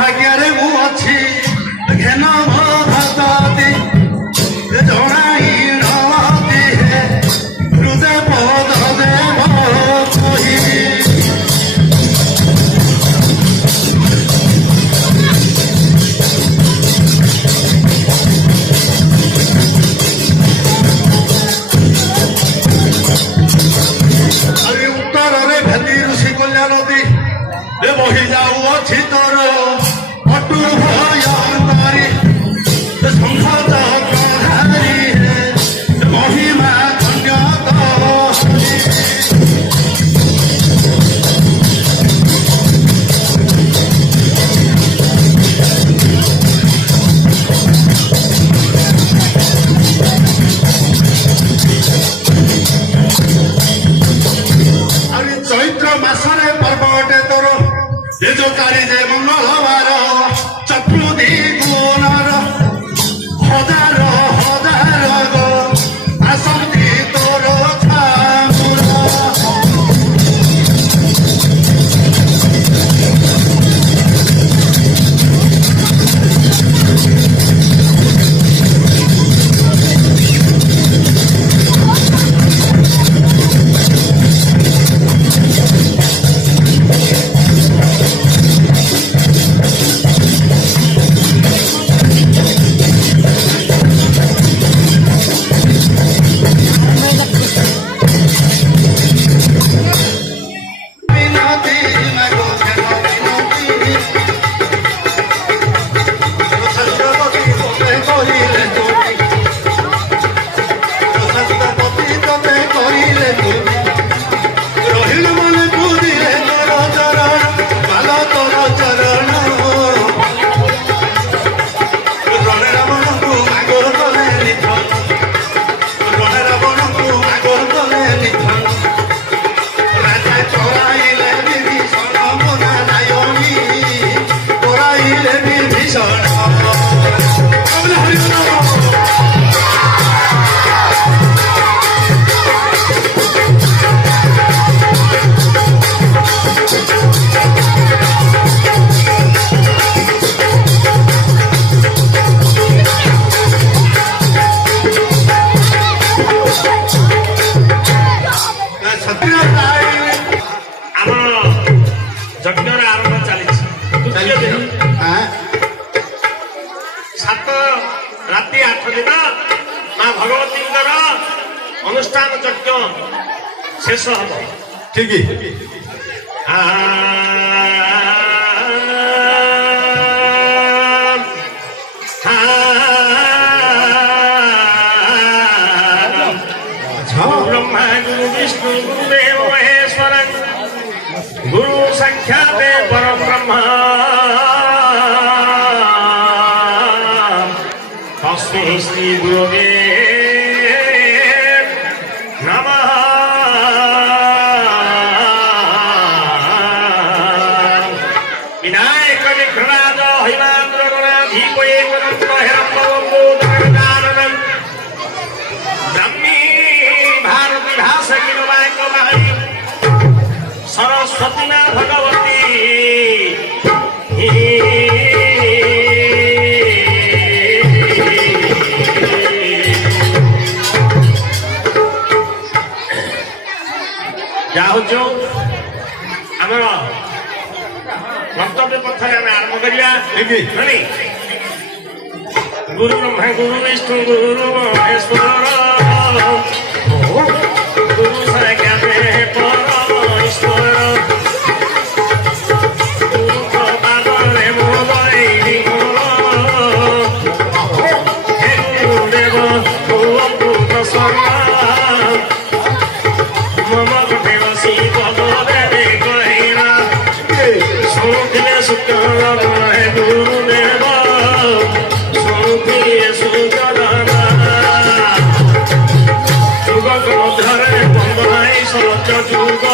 भाग्य रे मु अच्छी घेन भाती जଣା माँ भगवती अनुष्ठान यज्ञ शेष हम ठीक ब्रह्मा गुरु विष्णु गुरुदेव महेश्वर गुरु संख्याते परम ब्रह्म तस्मै श्री गुरुवे नमः। विनायक विघ्नराज हिमान्द्रनाधीपयेकदन्त हिरण्यगर्भोदरगजाननं ब्रह्मी भारती भाषकिलवाक्यवाणी सरस्वती ना भगवती जाऊँ आम कर्तव्य पथर आम आरंभ करा गुरु ब्रह्मा गुरु विष्णु गुरु महेश्वर गुरु साक्षात् परमेश्वर गुरु पादरे मोर हे गुरुदेव अमृत शरण मम कटे बसी पदरे कहिना शुणुथिले शुक्र हे गुरुदेव शुणुथिले सुजदाना जुगक मध्यरे बंदनाई सच जुग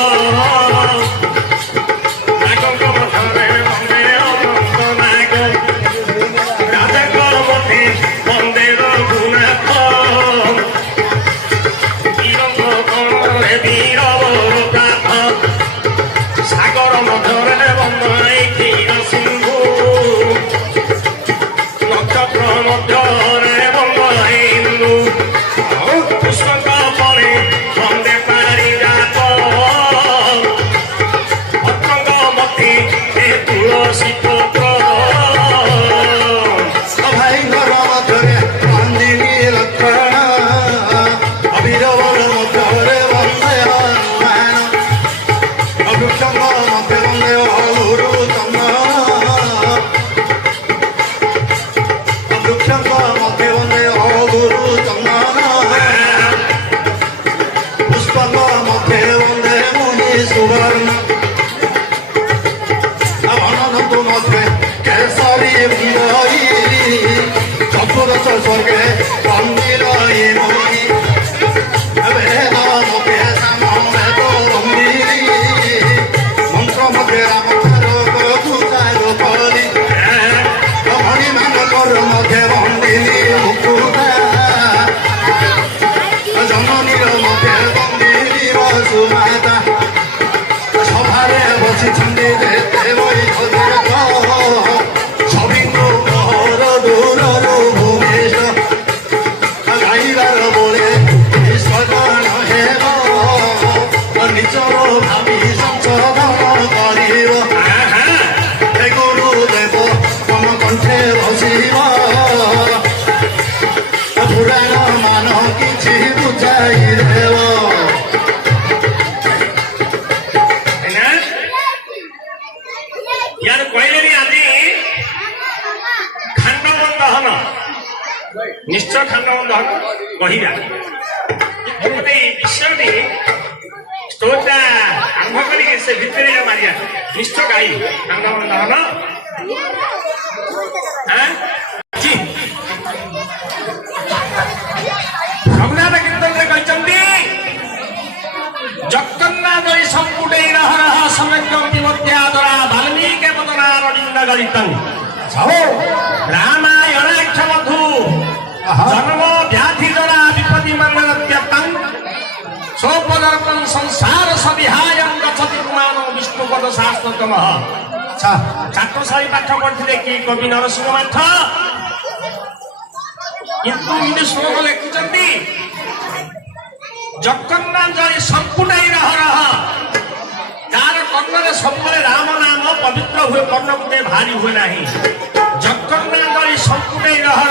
नागक मध्यरे वंदे अनंत नाग राजाक मते वंदे रघुनाथ वीरक कमरे वीर प्रताप सागर मध्यरे वंदनाई क्षीर सिंधु नक्षत्र मध्यरे वंदनाई इंदु पुष्पक परे वंदे पारिजात पत्रक मते हे तुलसी पत्र भाई घर मध्य वंदिनी लक्षण अभिरवल मध्य वंदे हनुमान अभृक्षंग मध्य वंदे गुरु अभृक्षंग मध्य वंदे गुरु पुष्पंग मध्य वंदे मुनि सुवर्ण अनंत मध्य केसरी मुंदई चतुर्थ स्वर्गे वंदिरई मुनि वेद मध्य साम वेद वंदिनी मंत्र मध्य रामचार फली मणि मानकर मध्य वंदिनी मुकुटा जननीर मध्य वंदिनी सुमाता सभारे बसिछन्ति सभिଙ୍କୁ मोहर दूरରୁ ଭୁବନେଶ ଗାଇବାର ବୋଳେ ସଦନ ହେବ ନିଜର ଭାବି ସଂଶୋଧନ କରିବ ହେ ଗୁରୁଦେବ ତମ କଣ୍ଠେ ବସିବ ପୁରାଣ ମାନ କିଛି ବୁଝାଇ ଦେବ। यार कहले आदि खांडबंद हन निश्चय खांडबंद हन कहला गोटे विषयटी स्टोरटा आरंभ करी से भितर मारिया निश्चय गाई खांडबंद हन रघुनाथ कीर्तन कहते जगन्नाथ संपुटे रह समज्ञा वाल्मीकि पदना रविंद्र गणितं रामायणाख्य मधु जन्म व्याधि जरा विपत्ति मंगलत्यक्तं सोपदर्पण संसार सविहायं गच्छति पुमानो विष्णुपद शास्त्रतमः। छात्रशाली पाठ पढ़ते कि कवि नरसिंह माथ किंतु इति श्लोक लिखिछन्ति जगन्नाथ जरी संपुटाई रह तार कर्णरे सबले राम नाम पवित्र हुए कर्ण गुटे भारी हुए नहीं जगन्नाथ जरी संपुटाई रह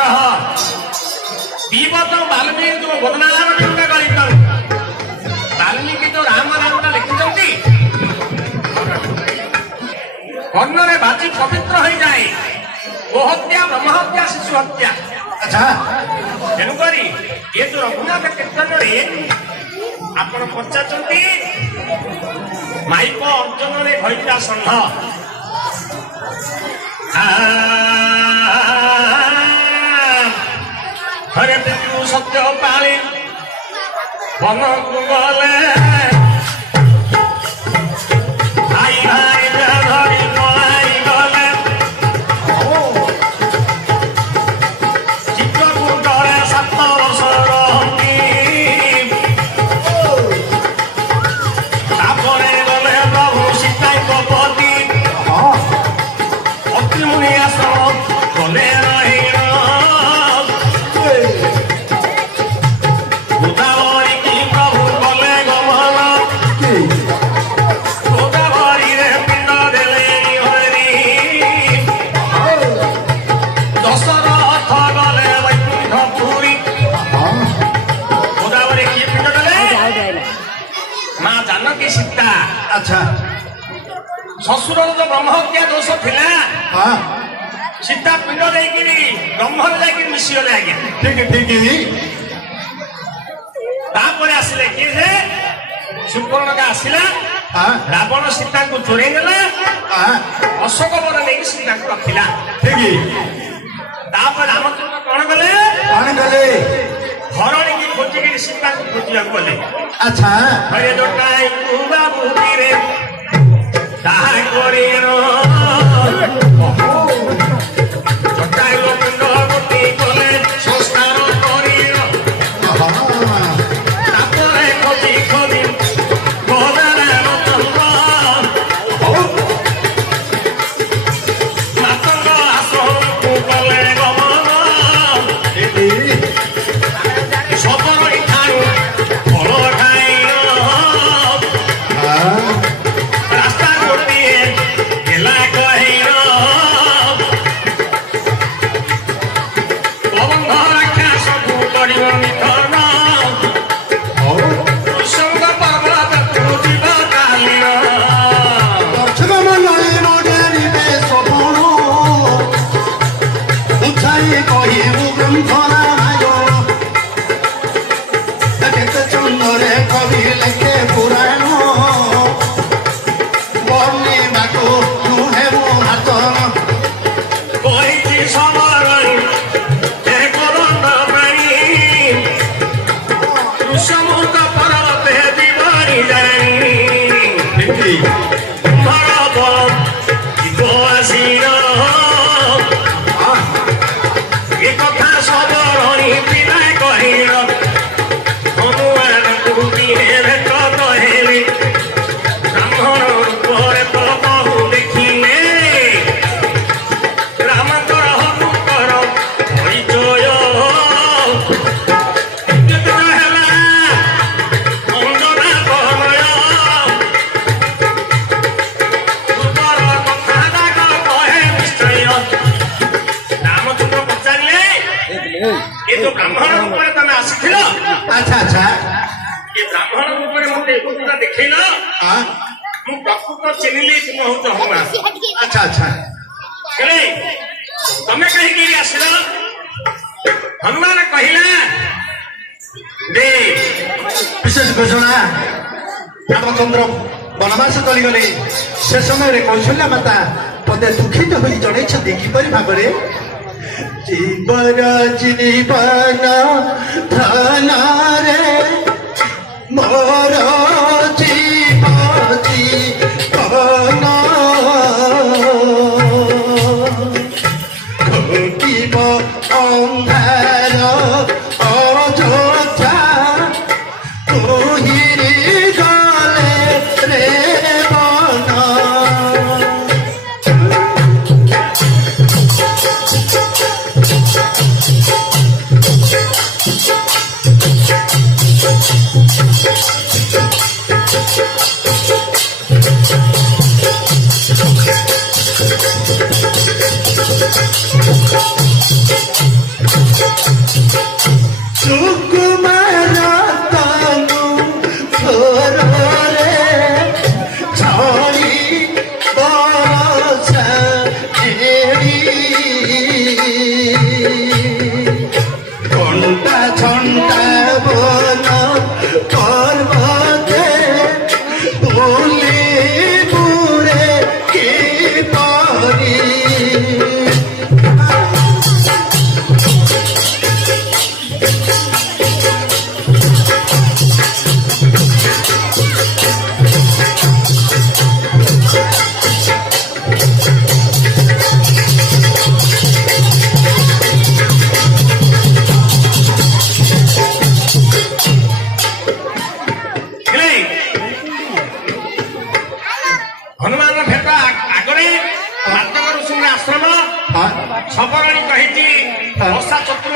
ପିଇବ ତ ବାଲ୍ମୀକି ତୁମ ବଦନାମ ଯୋଉଟା କରିଥାଉ ବାଲ୍ମୀକି ତ ରାମ ନାମଟା ଲେଖିଛନ୍ତି କର୍ଣ୍ଣରେ ବାଜି ପବିତ୍ର ହୋଇଯାଏ ଗୋହତ୍ୟା ବ୍ରହ୍ମହତ୍ୟା ଶିଶୁ ହତ୍ୟା ଆଚ୍ଛା ତେଣୁକରି ଏ ଯୋଉ ରଘୁନାଥ କୀର୍ତ୍ତନରେ ଆପଣ ପଚାରୁଛନ୍ତି ମାଇପ ଅର୍ଜନରେ ଘଇତା ଷଣ୍ଢ ହରେ ପିତୃ ସତ୍ୟ ପାଳି ବନକୁ ଗଲେ ଭାଇ ଭାଇ ଧରି ପଳାଇ ଗଲେ ଚିତ୍ରକୂଟରେ 7 ବର୍ଷ ରହି ତାପରେ ଗଲେ ପ୍ରଭୁ ସୀତାଙ୍କ ପତି ଅତ୍ରିମୁନି ଆଶ୍ରମ ଗଲେ ରହିଲ ଗୋଦାବରୀ କି ପ୍ରଭୁ ଗଲେ ଗମନ ଗୋଦାବରୀରେ ପିଣ୍ଡ ଦେଲେ ହରି ଦଶରଥ ଗଲେ ବୈକୁଣ୍ଠପୁରୀ ଗୋଦାବରୀ କିଏ ପିଣ୍ଡ ଦେଲେ ମା ଜାନକୀ ସୀତା ଆଚ୍ଛା ଶ୍ୱଶୁରର ଯୋଉ ବ୍ରହ୍ମହତ୍ୟା ଦୋଷ ଥିଲା ହଁ ସୀତା ପିଣ୍ଡ ଦେଇକିରି ବ୍ରହ୍ମରେ ଯାଇକିରି ମିଶିଗଲେ ଆଜ୍ଞା ଠିକ ଠିକ ତାପରେ ଆସିଲେ କିଏ ଯେ ସୁପର୍ଣ୍ଣକା ଆସିଲା ହଁ ରାବଣ ସୀତାଙ୍କୁ ଚୋରେଇ ନେଲା ହଁ ଅଶୋକ ବନ ନେଇକି ସୀତାଙ୍କୁ ରଖିଲା ଠିକ ତାପରେ ରାମଚନ୍ଦ୍ର କଣ କଲେ କଣ କଲେ ହରଣୀକି ଖୋଜିକିରି ସୀତାଙ୍କୁ ଖୋଜିବାକୁ ଗଲେ ଆଚ୍ଛା ହରେ ଜଟାଇ ବାବୁରେ ତାହା କରିର ଜଟାଇ ପିଣ୍ଡ ଗୋଟି କଲେ ସଂସ୍କାର କରିର ତାପରେ ଖୋଜି ଖୋଜି ଗଲେ ରାମଚନ୍ଦ୍ର ମାତଙ୍ଗ ଆଶ୍ରମକୁ ଗଲେ ଗମନ ସବରଣୀ ଠାରୁ ଫଳ ଖାଇର ରାସ୍ତା ଗୋଟିଏ ହେଲା କହିର ପ୍ରବନ୍ଧ ରକ୍ଷା ସବୁ କରିବ ମିଥନ କୃଷକ ପର୍ବତ ଯିବ କାଲିର ଦର୍ଶକ ମଣ୍ଡଳୀ ମଣ୍ଡଳୀରେ ସବଣ ଉଚ୍ଚାଇ କହିବୁ ଗ୍ରନ୍ଥରାୟ କେତେ ଚନ୍ଦରେ କବି ଲେଖେ ପୁରାଣ ବର୍ଣ୍ଣିବାକୁ ନୁହେଁ ମୋ ହାତ କହିଛି ସବରଣୀ ଏ କରନ୍ଦ ପାଣି କୃଷମୂର୍ତ୍ତ ପର୍ବତେ ଯିବନି ଜାଣି ଭରତ ଯିବ ଆସିର ଏ କଥା ସବରଣୀ ପିଲା କହିର ହନୁମାନଙ୍କୁ କିଏ ଭେଟ କହିବି ବ୍ରାହ୍ମଣ ରୂପରେ ତ ବହୁ ଦେଖିଲେ ରାମଙ୍କର ହନୁଙ୍କର ପରିଚୟ କେତେ ହେଲା ଅଙ୍ଗନା ବନୟ ପୂର୍ବର କଥା ଯାକ କହେ ନିଶ୍ଚୟ ରାମଚନ୍ଦ୍ର ପଚାରିଲେ ଏ ଯୋଉ ବ୍ରାହ୍ମଣ ରୂପରେ ତମେ ଆସିଥିଲ ଆଚ୍ଛା ଆଚ୍ଛା ଏ ବ୍ରାହ୍ମଣ ରୂପରେ ମତେ ଏକୁଟା ଦେଖେଇଲ ହଁ ମୁଁ ପ୍ରକୃତ ଚିହ୍ନିଲି ତୁମ ହଉଛ ହନୁମାନ ଆଚ୍ଛା ଆଚ୍ଛା ହେଲେ ତମେ କାହିଁକି ଆସିଲ ହନୁମାନ କହିଲା ଦେ ବିଶେଷ ଘୋଷଣା ରାମଚନ୍ଦ୍ର ବନବାସ କରିଗଲେ ସେ ସମୟରେ କୌଶଲ୍ୟା ମାତା ପଦେ ଦୁଃଖିତ ହୋଇ ଜଣେଇଛନ୍ତି କିପରି ଭାବରେ ଜୀବନ ଜୀବନ ଧନରେ ମୋର ଜୀବ ଜୀବନ ଘୋଟିବ ଅନ୍ଧାର ଅଯୋଧ୍ୟା ତୁହିରି ଗଲେ ରେ ବନ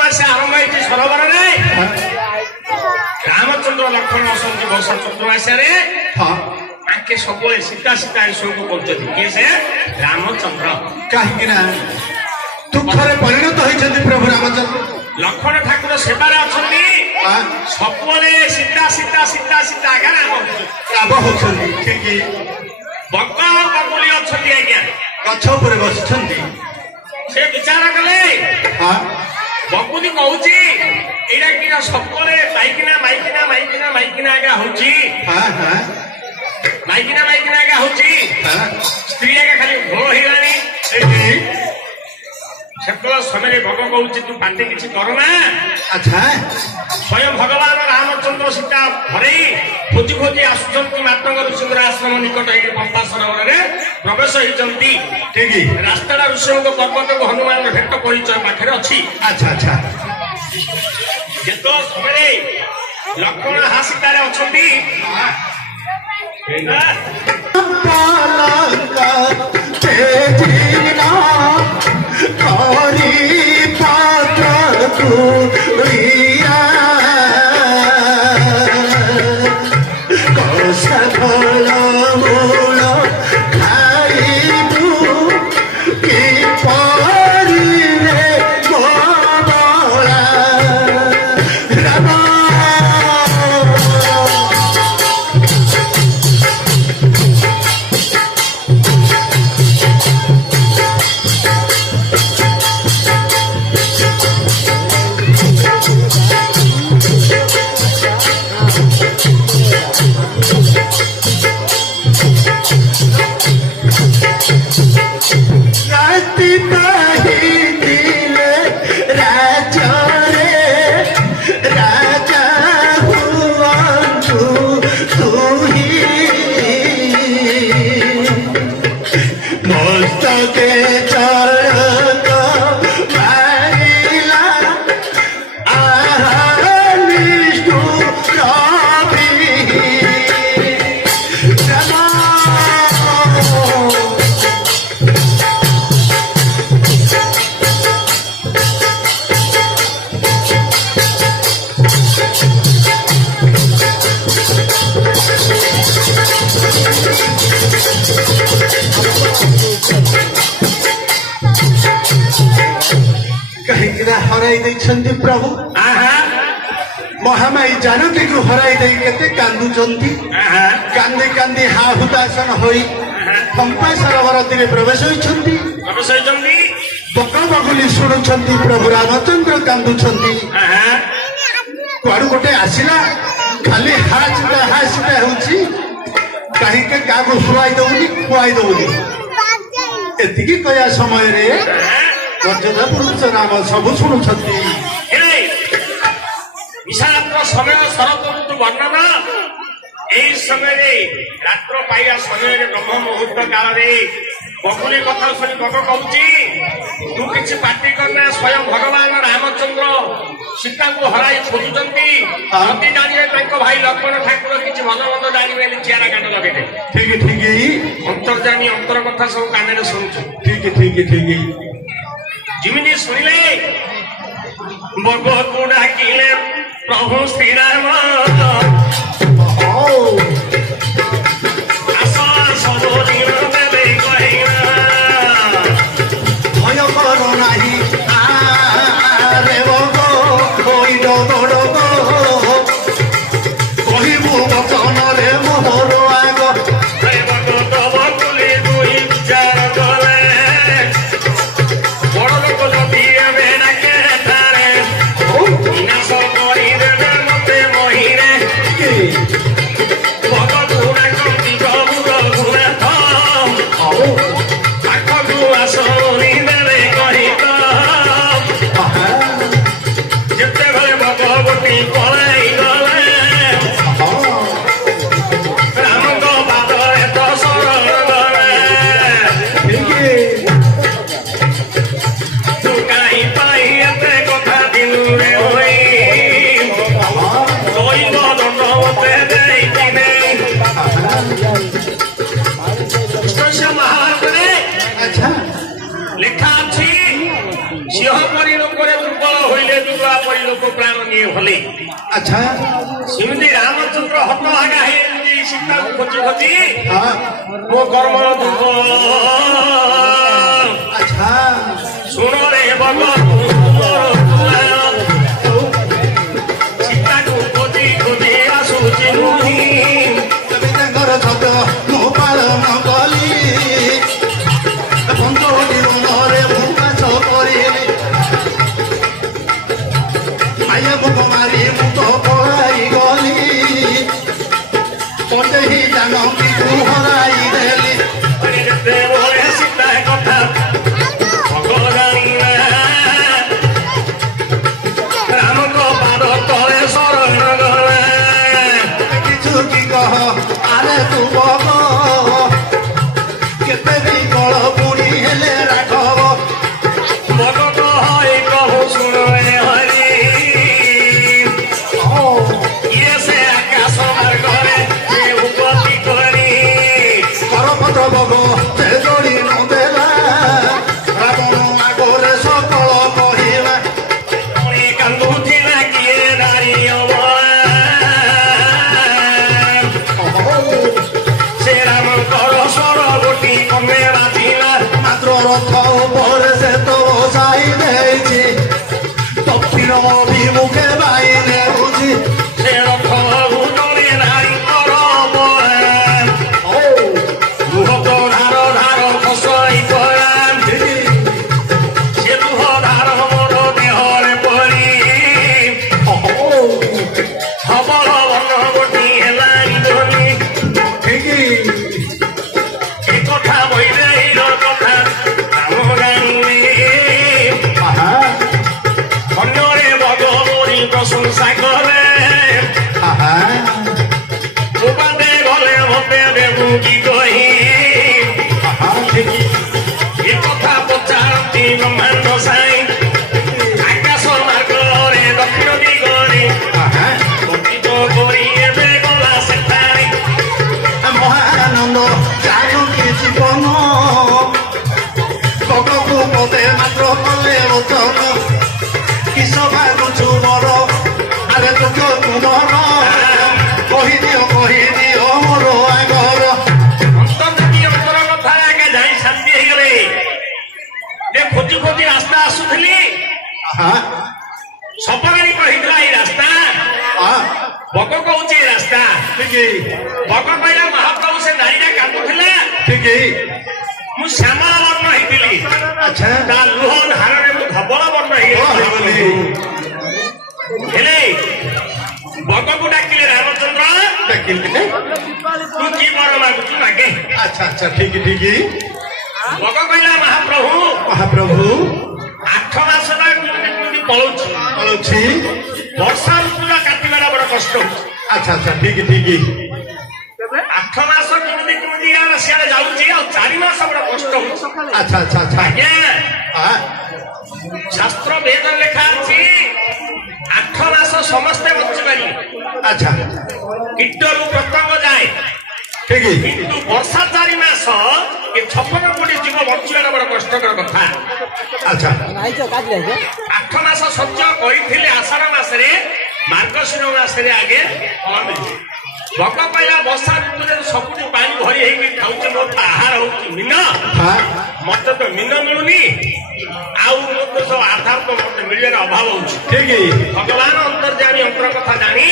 ଚତୁର୍ମାସ ଆରମ୍ଭ ହେଇଛି ସରୋବରରେ ରାମଚନ୍ଦ୍ର ଲକ୍ଷ୍ମଣ ଅଛନ୍ତି ବର୍ଷ ଚତୁର୍ମାସରେ ହଁ ତାଙ୍କେ ସବୁବେଳେ ସୀତା ସୀତା ଏସବୁ କରୁଛନ୍ତି କିଏ ସେ ରାମଚନ୍ଦ୍ର କାହିଁକି ନା ଦୁଃଖରେ ପରିଣତ ହୋଇଛନ୍ତି ପ୍ରଭୁ ରାମଚନ୍ଦ୍ର ଲକ୍ଷ୍ମଣ ଠାକୁର ସେବାରେ ଅଛନ୍ତି ଆଁ? ସବୁବେଳେ ସୀତା ସୀତା ସୀତା ସୀତା ଆଜ୍ଞା ରାମ ରାମ ହଉଛନ୍ତି ଠିକ ବଗ ବଗୁଲି ଅଛନ୍ତି ଆଜ୍ଞା ଗଛ ଉପରେ ବସିଛନ୍ତି ସେ ବିଚାର କଲେ ହଁ ବଗୁଲି କହୁଛି ଏଇଟା କି ସବୁବେଳେ ମାଇକିନା ମାଇକିନା ମାଇକିନା ମାଇକିନା ଆଜ୍ଞା ହଉଛି ହଁ ହଁ ମାଇକିନା ମାଇକିନା ଆଜ୍ଞା ହଉଛି ହଁ ସ୍ତ୍ରୀ ଆଜ୍ଞା ଖାଲି ଘୋଳ ହେଇଗଲାଣି ଏଠି ସେତେବେଳେ ସମୟରେ ଭଗ କହୁଛି ତୁ ପାଣ୍ଠି କିଛି କରନା ଆଚ୍ଛା ସ୍ୱୟଂ ଭଗବାନ ରାମଚନ୍ଦ୍ର ସୀତା ହରେଇ ଖୋଜି ଖୋଜି ଆସୁଛନ୍ତି ମାତଙ୍ଗ ଋଷିଙ୍କର ଆଶ୍ରମ ନିକଟ ଏଇ ପମ୍ପା ସରୋବରରେ ପ୍ରବେଶ ହେଇଛନ୍ତି ଠିକ ରାସ୍ତାଟା ଋଷିଙ୍କ ପର୍ବତକୁ ହନୁମାନ ଭେଟ ପରିଚୟ ପାଖରେ ଅଛି ଆଚ୍ଛା ଆଚ୍ଛା ଯେତେବେଳେ ସମୟରେ ଲକ୍ଷ୍ମଣ ହାସିତାରେ ଅଛନ୍ତି ପାଲଙ୍କା ତେଜିନା ହରି ପାତ୍ର ତୁଳିଆ କଷ ଫଳ ମୂଳ ଖାଇବୁ କି ପରିରେ ଗୋବଳା ରାମ ରାତି ପାହିଥିଲେ ରାଜରେ ରାଜା ହୁଅନ୍ତୁ ତୁହି ମସ୍ତକେ ଚଳକ ମାରିଲା ନିଷ୍ଠୁ ରବି ରାମ କାହିଁକି ନା ହରାଇ ଦେଇଛନ୍ତି ପ୍ରଭୁ ଆହା ମହାମାଇ ଜାନକୀକୁ ହରାଇ ଦେଇ କେତେ କାନ୍ଦୁଛନ୍ତି ଆହା କାନ୍ଦି କାନ୍ଦି ହା ହୁତାସନ ହୋଇ ପମ୍ପା ସରୋବରତୀରେ ପ୍ରବେଶ ହୋଇଛନ୍ତି ପ୍ରବେଶ ହେଇଛନ୍ତି ବକ ବଗୁଲି ଶୁଣୁଛନ୍ତି ପ୍ରଭୁ ରାମଚନ୍ଦ୍ର କାନ୍ଦୁଛନ୍ତି ଆହା କୁଆଡୁ ଗୋଟେ ଆସିଲା ଖାଲି ହା ଚିତା ହେଉଛି କାହିଁକି କାହାକୁ ଶୁଆଇ ଦଉନି ଖୁଆଇ ଦଉନି ଏତିକି କହିବା ସମୟରେ ମର୍ଯ୍ୟାଦା ପୁରୁଷ ରାମ ସବୁ ଶୁଣୁଛନ୍ତି ହେଲେ ବିଷାତ୍ର ସମୟ ଶରତ ଋତୁ ବର୍ଣ୍ଣନା এই ସମୟରେ ରାତ୍ର ପାଇବା ସମୟରେ ବ୍ରହ୍ମ ମୁହୂର୍ତ୍ତ କାଳରେ ବକୁଲି କଥା ଶୁଣି ଭଗ କହୁଛି ତୁ କିଛି ପାଟି କରନା ସ୍ୱୟଂ ଭଗବାନ ରାମଚନ୍ଦ୍ର ସୀତାଙ୍କୁ ହରାଇ ଖୋଜୁଛନ୍ତି ଯଦି ଜାଣିବେ ତାଙ୍କ ଭାଇ ଲକ୍ଷ୍ମଣ ଠାକୁର କିଛି ଭଲ ମନ୍ଦ ଜାଣିବେ ଚିଆରା କାଣ୍ଡ ଲଗେଇଦେବେ ଠିକ ଠିକ ଅନ୍ତର୍ଜାମୀ ଅନ୍ତର କଥା ସବୁ କାନରେ ଶୁଣୁଛୁ ଠିକ ଠିକ ଠିକ ଯେମିତି ଶୁଣିଲେ ବଗକୁ ଡାକିଲେ ପ୍ରଭୁ ଶ୍ରୀରାମ ହଉ ଆସ ଆସ ବୋଲି ଦେବେ କହିଲା ଭୟ କର ନାହିଁ ଆରେ ବଗ ହୋଇଡ ବଡ କହିବୁ ବଚନରେ ମୋହର ଆଗ ବଡ ଲୋକ ଯଦି ଏବେ ଡାକେ ଠାରେ ବିନାଶ କରିଦେବେ ମତେ ମହିରେ ଭଗକୁ ଡାକନ୍ତି ପ୍ରଭୁ ରଘୁନାଥ ପାଖକୁ ଆସ ଦେବେ କହିତ ଯେତେବେଳେ ଭଗବତୀ ପଳାଇ ଗଲେ ରାମଙ୍କ ପାଦରେ ତ ସରଳ ଗଲେ ତୁ କାହିଁ ପାଇ ଏତେ କଥା ଦିନରେ ହୋଇ ଦୈବ ଦଣ୍ଡ ମତେ ଦେଇଥିବେ ମହାଭାରତରେ ଆଚ୍ଛା ଲେଖା ଅଛି ସିଂହ ପରି ଲୋକରେ ଦୁର୍ବଳ ହୋଇଲେ ଦୁର୍ବଳ ପ୍ରାଣ ନିଏ ଭଲେ अच्छा ସେମିତି ରାମଚନ୍ଦ୍ର ହତଭାଗା ହେଇଛନ୍ତି ସୀତାକୁ ଖୋଜି ଖୋଜି हाँ ମୋ କର୍ମ ଦୁଃଖ अच्छा ଶୁଣରେ ବଗ ସୀତାକୁ ଖୋଜି ଖୋଜି ଆସୁଛି ମୁହିଁ तभी घर छत मो पालन कली बंद जीवनरे मुकाश करी माया भोग मारी मु तो पलाई गली पटे ही जानकी तू हराई देली ଯେତେ ବଳେ ସୀତା କଥା ଭଗ ଜାଣିଲା ରାମଙ୍କ ପାଦ ତଳେ ଶରଣ ଗଲା किछु की कह आरे तू बग केते भी कळ पुणी हेले राघव ଭଗତ ହଇ କହୁ ଶୁଣ ହରି ओ ଇଏ ସେ ଆକାଶ ମାର୍ଗରେ ସେ ଉପତି କରି କରପତ୍ର ବଗ ସେ ଯୋଡ଼ି ନ ଦେଲା ରାବଣ ଆଗରେ ସକଳ କହିଲା ପୁଣି କାନ୍ଦୁଥିଲା କିଏ ନାରୀ ସେ ରାମଙ୍କର ସ୍ୱର ଗୋଟି କମେ ବାଜିଲା ମାତ୍ର ରଥ ଉପରେ ସେ ତ ବସାଇ ଦେଇଛି ଦକ୍ଷିଣ ଅଭିମୁଖେ ବାଇ ନେଉଛି ସେ ରଥ ଜଣେ ନାରୀଙ୍କର ଓ ଲୁହ ଧାର ଧାର ଖସାଇ ପରା ସେ ଲୁହ ଧାର ମୋର ଦେହରେ ପରି ହବଳ ବନ ଗୋଟି ହେଲାଣି ଧରି ଠିକ ଏ କଥା ବୈଦେହୀର କଥା ରାମ ଜାଣିଲେ ଆହା ଅନ୍ୟରେ ବଗ ମୋରି ପ୍ରଶଂସା କଲେ ଆହା ଉପାଦେ ଗଲେ ମତେ ଦେବୁ କି କହି ଆହା ଠିକ ଏ କଥା ପଚାରନ୍ତି ବ୍ରହ୍ମାଣ୍ଡ ସାଇ ଆକାଶ ମାର୍ଗରେ ଦକ୍ଷିଣ ଦିଗରେ ଆହା ପତିତ କରି ଏବେ ଗଲା ସେଠାରେ ମହାନନ୍ଦ ଜାନକୀ ଜୀବନ ଭଗକୁ ପଦେ ମାତ୍ର କଲେ ଓଚନ କିସ ଭାବୁଛୁ ମୋର ଆରେ ଦୁଃଖ ତୁମର କହିଦିଅ ମୋର ଆଗର ଅନ୍ତର୍ଜାତୀୟ ଅନ୍ତର କଥା ଆଗେ ଯାଇ ଶାନ୍ତି ହେଇଗଲେ ଯେ ଖୋଜି ଖୋଜି ରାସ୍ତା ଆସୁଥିଲି ଆହା ସପଗାଡ଼ି କହିଥିଲା ଏଇ ରାସ୍ତା ଆ ବଗ କହୁଛି ଏଇ ରାସ୍ତା ଠିକ ବଗ କହିଲା ମହାପ୍ରଭୁ ସେ ନାରୀଟା କାନ୍ଦୁଥିଲା ଠିକ ମୁଁ ଶ୍ୟାମଳ ବର୍ଣ୍ଣ ହେଇଥିଲି ଆଚ୍ଛା ତା ଲୁହ ଧାରରେ ମୁଁ ଧବଳ ବର୍ଣ୍ଣ ହେଇଗଲି ହେଇଗଲି ହେଲେ ବଗକୁ ଡାକିଲେ ରାମଚନ୍ଦ୍ର ଦେଖିଲେ ତୁ କି ବର ମାଗୁଛୁ ମାଗେ ଆଚ୍ଛା ଆଚ୍ଛା ଠିକ ଠିକ ବଗ କହିଲା ମହାପ୍ରଭୁ ମହାପ୍ରଭୁ 8 ମାସ କେମିତି ପଳଉଛି ଅଛି ବର୍ଷା ଋତୁର କାଟିବାଟା ବଡ କଷ୍ଟ ହଉଛି ଆଚ୍ଛା ଆଚ୍ଛା ଠିକ ଠିକ 8 ମାସ କେମିତି ଇଆଡେ ସିଆଡେ ଯାଉଛି ଆଉ 4 ମାସ ବଡ କଷ୍ଟ ହଉଛି ଆଚ୍ଛା ଆଚ୍ଛା ଆଚ୍ଛା ଆଜ୍ଞା ଆ ଶାସ୍ତ୍ର ବେଦ ଲେଖା ଅଛି 8 ମାସ ସମସ୍ତେ ବଞ୍ଚିପାରିବେ ଆଚ୍ଛା କୀଟରୁ ପତଙ୍ଗ ଯାଏ ଠିକ କିନ୍ତୁ ବର୍ଷା 4 ମାସ ଏ 56 କୋଟି ଜୀବ ବଞ୍ଚିବାଟା ବଡ କଷ୍ଟକର କଥା ଆଚ୍ଛା 8 ମାସ ସହ୍ୟ କରିଥିଲେ ଆଷାଢ ମାସରେ ମାର୍ଗଶିର ମାସରେ ଆଗେ ଫଳ ମିଳିବ ଭୋକ ପାଇଲା ବର୍ଷା ଋତୁରେ ସବୁଠି ପାଣି ଭରି ହେଇକି ଖାଉଛି ମୋ ଆହାର ହଉଛି ମିନ ହଁ ମତେ ତ ମିନ ମିଳୁନି ଆଉ ମୋତେ ସବୁ ଆଧାର ତ ମତେ ମିଳିବାର ଅଭାବ ହଉଛି ଠିକ ଭଗବାନ ଅନ୍ତର୍ଜାମୀ ଅନ୍ତର କଥା ଜାଣି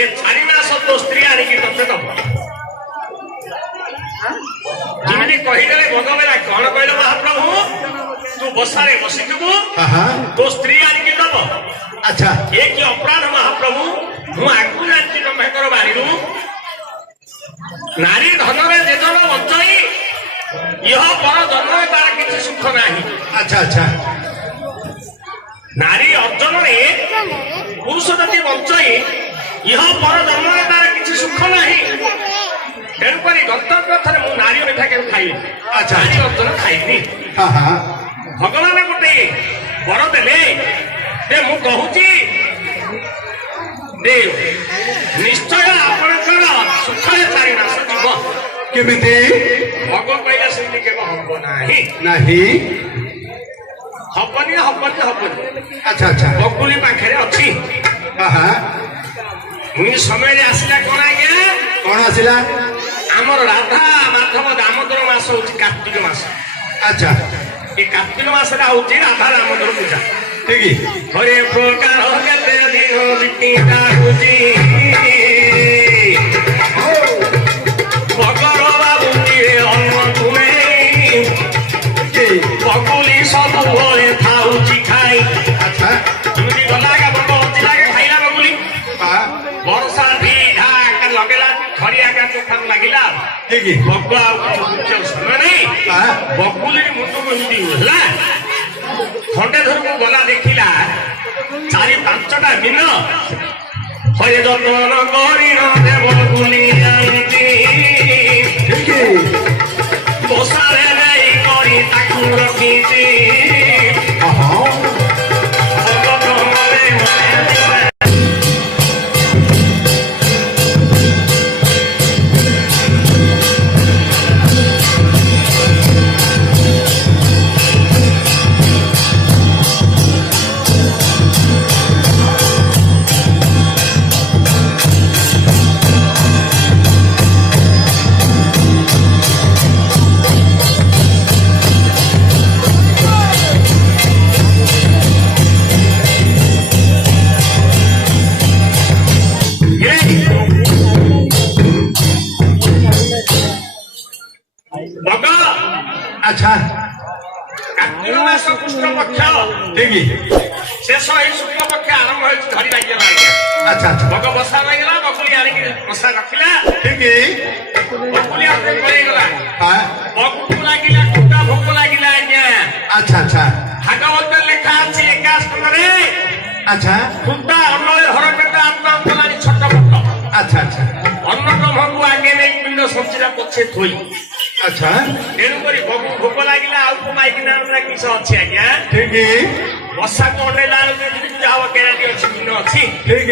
ଏ 4 ମାସ ତୋ ସ୍ତ୍ରୀ ଆଣିକି ତତେ ଦବ ଯେମିତି କହିଦେଲେ ଭଗବାନ କଣ କହିଲ ମହାପ୍ରଭୁ ତୁ ବସାରେ ବସିଥିବୁ ଆହା ତୋ ସ୍ତ୍ରୀ ଆଣିକି ଦବ ଆଚ୍ଛା ଏ କି ଅପରାଧ ମହାପ୍ରଭୁ ମୁଁ ଆଗକୁ ଜାଣିଛି ତମେଙ୍କର ବାଣୀରୁ ନାରୀ ଧନରେ ଯେ ଜଣ ବଞ୍ଚଇ ଇହ ପର ଜନ୍ମରେ ତାର କିଛି ସୁଖ ନାହିଁ ଆଚ୍ଛା ଆଚ୍ଛା ନାରୀ ଅର୍ଜନରେ ପୁରୁଷ ଯଦି ବଞ୍ଚଇ ଇହ ପର ଜନ୍ମରେ ତାର କିଛି ସୁଖ ନାହିଁ ତେଣୁକରି ଗନ୍ତବ୍ୟ ଥରେ ମୁଁ ନାରୀ ମିଠା କେବେ ଖାଇବି ଆଚ୍ଛା। ନାରୀ ଅର୍ଜନ ଖାଇବି ହଁ ହଁ ଭଗବାନ ଗୋଟେ ବର ଦେଲେ ଯେ ମୁଁ କହୁଛି ନିଶ୍ଚୟ ଆପଣଙ୍କର ସୁଖରେ 4 ମାସ ଯିବ କେମିତି ଭଗ କହିଲେ ସେମିତି କେବେ ହବ ନାହିଁ ନାହିଁ ହବନି ହବନି ହବନି ଆଚ୍ଛା ଆଚ୍ଛା ବକୁଲି ପାଖରେ ଅଛି ଆହା ପୁଣି ସମୟରେ ଆସିଲା କଣ ଆଜ୍ଞା କଣ ଆସିଲା ଆମର ରାଧା ମାଧବ ଦାମୋଦର ମାସ ହଉଛି କାର୍ତ୍ତିକ ମାସ ଆଚ୍ଛା ଏ କାର୍ତ୍ତିକ ମାସଟା ହଉଛି ରାଧା ଦାମୋଦର ପୂଜା ଠିକ ହରେ ପ୍ରକାର କେତେ ଦିନ ବିତିଟା ହଉଛି ଭଗର ବାବୁଟିରେ ଅନ୍ନ ତୁମେ ବକୁଲି ସବୁବେଳେ ଥାଉଛି ଖାଇ ଆଚ୍ଛା ଏମିତି ଗଲା ବଗ ବଞ୍ଚିଲାକେ ଖାଇଲା ବକୁଲି ଆହା ବର୍ଷା ଢିଢା ଲଗେଇଲା ଝରିଆ ତୋଫାନ ଲାଗିଲା ଠିକ ବଗ ଆଉ କିଛି ସମୟ ନାହିଁ ଆହା ବକୁଲି ମୁଣ୍ଡକୁ ଏମିତି ହେଲା ଖଣ୍ଡେ ଧରକୁ ଗଲା ଦେଖିଲା 4-5ଟା ଦିନ ହରେ ଯତ୍ନ କରିଣ ଦେବ ବୋଲି ଜାଣିଛି ଠିକ ବସାରେ ନେଇ କରି ତାକୁ ରଖିଛି ଆହା ଭଗତ ମନେ ମନେ ଭଗ ଆଚ୍ଛା କାର୍ତ୍ତିକ ମାସ କୃଷ୍ଣ ପକ୍ଷ ଠିକ ଶେଷ ଏଇ ଶୁକ୍ଳ ପକ୍ଷ ଆରମ୍ଭ ହେଉଛି ଧରି ଲାଗିଗଲା ଆଜ୍ଞା ଆଚ୍ଛା ଆଚ୍ଛା ଭଗ ବସା ଲାଗିଲା ବକୁଲି ଆଣିକି ବସା ରଖିଲା ଠିକ ବକୁଲି ଆଉ ପଳେଇଗଲା ଆହା ଭୋକ ଲାଗିଲା କୁଟା ଭୋକ ଲାଗିଲା ଆଜ୍ଞା ଆଚ୍ଛା ଆଚ୍ଛା ଭାଗବତ ଲେଖା ଅଛି ଏକାସ୍କନ୍ଧରେ ଆଚ୍ଛା କୁଟା ଅନ୍ନରେ ଘର ପେଟ ଆତ୍ମା କଲାଣି ଛୋଟ ପଟ ଆଚ୍ଛା ଆଚ୍ଛା ଅନ୍ନକମକୁ ଆଗେ ନେଇ ପିଣ୍ଡ ସଞ୍ଚିଲା ପଛେ ଥୋଇ ଆଚ୍ଛା ତେଣୁକରି ବଗୁ ଭୋକ ଲାଗିଲା ଆଉ କମାଇକିନା କିସ ଅଛି ଆଜ୍ଞା ଠିକ ବସାକୁ ଅଣ୍ଡେଇଲା ବେଳକୁ ଯାହା କେରାଟି ଅଛି ଦିନ ଅଛି ଠିକ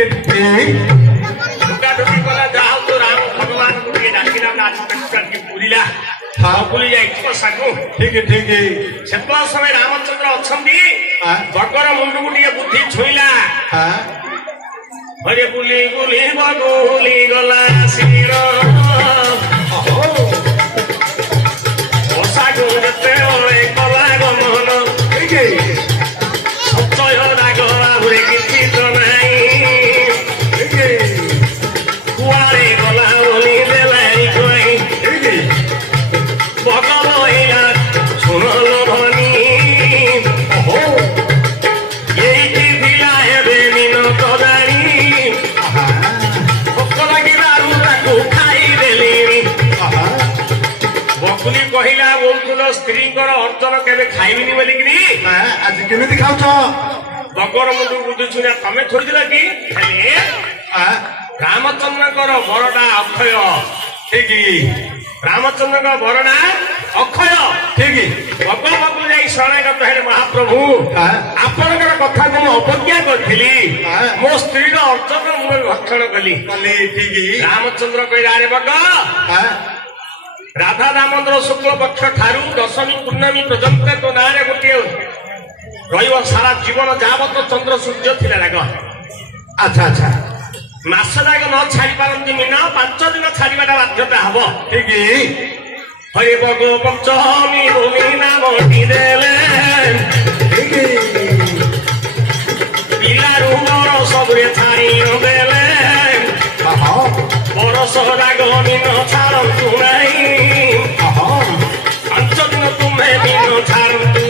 ଢୁକା ଢୁକି କଲା ଯାହା ହଉ ତ ରାମ ଭଗବାନଙ୍କୁ ଟିକେ ଡାକିଲା ଆଜି ପେଟଟା ଟିକେ ପୁରିଲା ବୁଲି ଯାଇଛି ବସାକୁ ଠିକ ଠିକ ସେତେବେଳେ ସମୟ ରାମଚନ୍ଦ୍ର ଅଛନ୍ତି ଆହା ବଗର ମୁଣ୍ଡକୁ ଟିକେ ବୁଦ୍ଧି ଛୁଇଁଲା ଆହା ହରେ ବୁଲି ବୁଲି ବଗୁଲି ଗଲା ଶିର ବସାକୁ ଯେତେବେଳେ କଲା ଗମନ ଠିକ ସଚୟ ରାଗ ଆହୁରି କିଛି ତ ନାହିଁ ଠିକ କୁଆଡ଼େ ଗଲା ବୋଲି ଦେଲାଇ କହି ଠିକ ବଗ ବହିଲା ଶୁଣଲ ଧନି ଓହୋ ଏଇଠି ଥିଲା ଏବେ ନିନ କଦାଣି ଆହା ଭୋକ ଲାଗିବାରୁ ତାକୁ ଖାଇଦେଲିଣି ଆହା ବକୁଲି କହିଲା ବୋଉକୁଲ ସ୍ତ୍ରୀଙ୍କର ଅର୍ଜନ କେବେ ଖାଇବିନି ବୋଲିକିରି ଆହା ଆଜି କେମିତି ଖାଉଛ ବଗର ମୁଣ୍ଡକୁ ବୁଝୁଛୁ ନା ତମେ ଥୋଇଥିଲ କି ଖାଲି ଆହା ରାମଚନ୍ଦ୍ରଙ୍କର ବରଟା ଅକ୍ଷୟ ଠିକ ରାମଚନ୍ଦ୍ରଙ୍କ ବରଟା ଅକ୍ଷୟ ଠିକ ବଗ ବଗୁ ଯାଇ ଶରଣାଗତ ହେଲେ ମହାପ୍ରଭୁ ଆହା ଆପଣଙ୍କର କଥାକୁ ମୁଁ ଅବଜ୍ଞା କରିଥିଲି ଆହା। ମୋ ସ୍ତ୍ରୀର ଅର୍ଜନ ମୁଁ ଭକ୍ଷଣ କଲି କାଲି ଠିକ ରାମଚନ୍ଦ୍ର କହିଲା ଆରେ ବଗ ଆହା ରାଧା ଦାମୋଦର ଶୁକ୍ଳ ପକ୍ଷ ଠାରୁ ଦଶମୀ ପୂର୍ଣ୍ଣମୀ ପର୍ଯ୍ୟନ୍ତ ତୋ ନାଁରେ ଗୋଟିଏ ରହିବ ସାରା ଜୀବନ ଯାବତ ଚନ୍ଦ୍ର ସୂର୍ଯ୍ୟ ଥିଲା ରାଗ ଆଚ୍ଛା ଆଚ୍ଛା ମାସ ଯାକ ନ ଛାଡି ପାରନ୍ତି ମିନ 5 ଦିନ ଛାଡିବାଟା ବାଧ୍ୟତା ହବ ଠିକ ହରେ ବଗ ପଞ୍ଚମୀ ଭୂମି ନାମଟି ଦେଲେ ଠିକ ପିଲାରୁ ବର ସବୁରେ ଛାଡ଼ି ଦେଲେ ଆହା ବରଷ ରାଗ ମିନ ଛାଡ଼ନ୍ତୁ ନାହିଁ ଆହା 5 ଦିନ ତୁମେ ମିନ ଛାଡ଼ନ୍ତୁ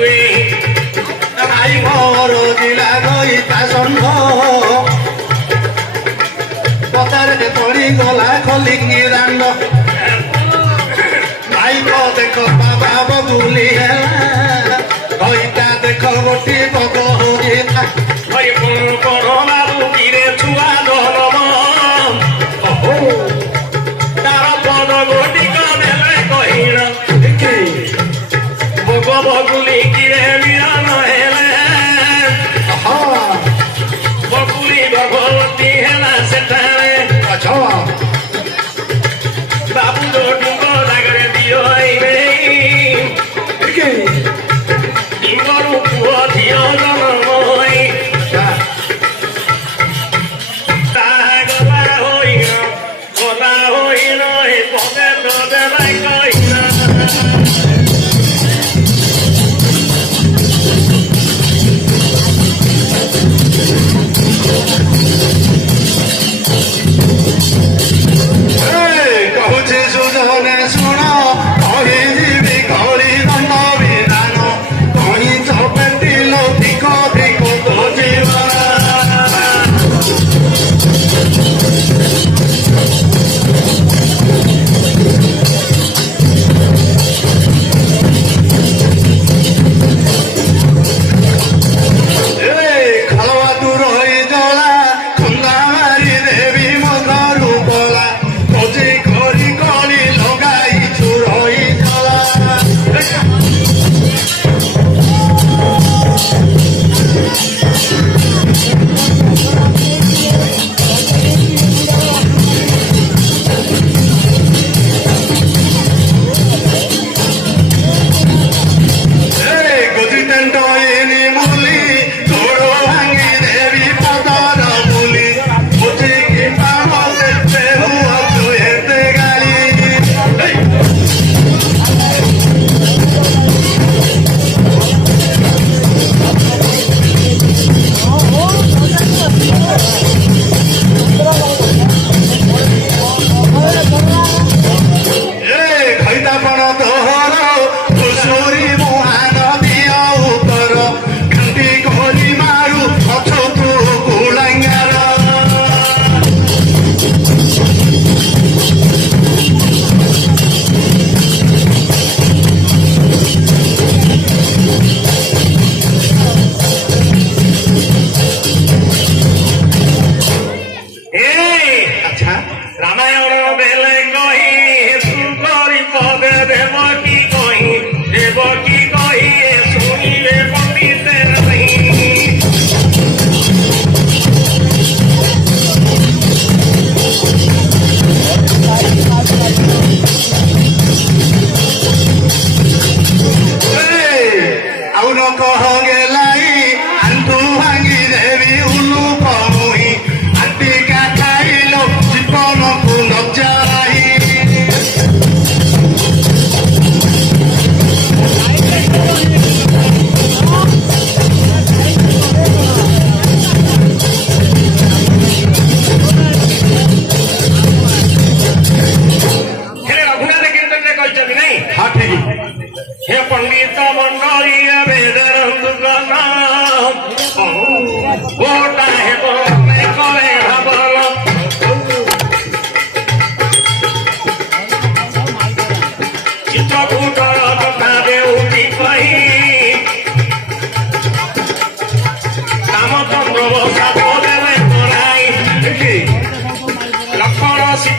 ଆଇ ଘର ଜିଲା ଗଇତା ଷଣ୍ଢ ପତାରେ ପଡ଼ିଗଲା ଖଲିଙ୍ଗି ଦାଣ୍ଡ ଭାଇକ ଦେଖ ବାବା ବଗୁଲି ହେଲା ଗଇତା ଦେଖ ଗୋଟି ବଗ ହୋଇଲା ହରେ କଣ କଣ ବାବୁ କିରେ ଛୁଆ ଧନମ ଓହୋ ତାର ପଦ ଗୋଟିକ ଦେଲେ କହିଲ ଠିକ ବଗ ବଗୁଲି କିରେ ମିଳନ ହେଲେ ଆହା ବଗୁଲି ଭଗବତୀ ହେଲା ସେଠାରେ ଆଚ୍ଛା ବାବୁ ଡୁଙ୍ଗ ଜାଗାରେ ଦିଅ ଠିକ ଇଙ୍ଗରୁ ପୁଅ ଝିଅ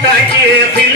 କାହିଁକି ଥିଲା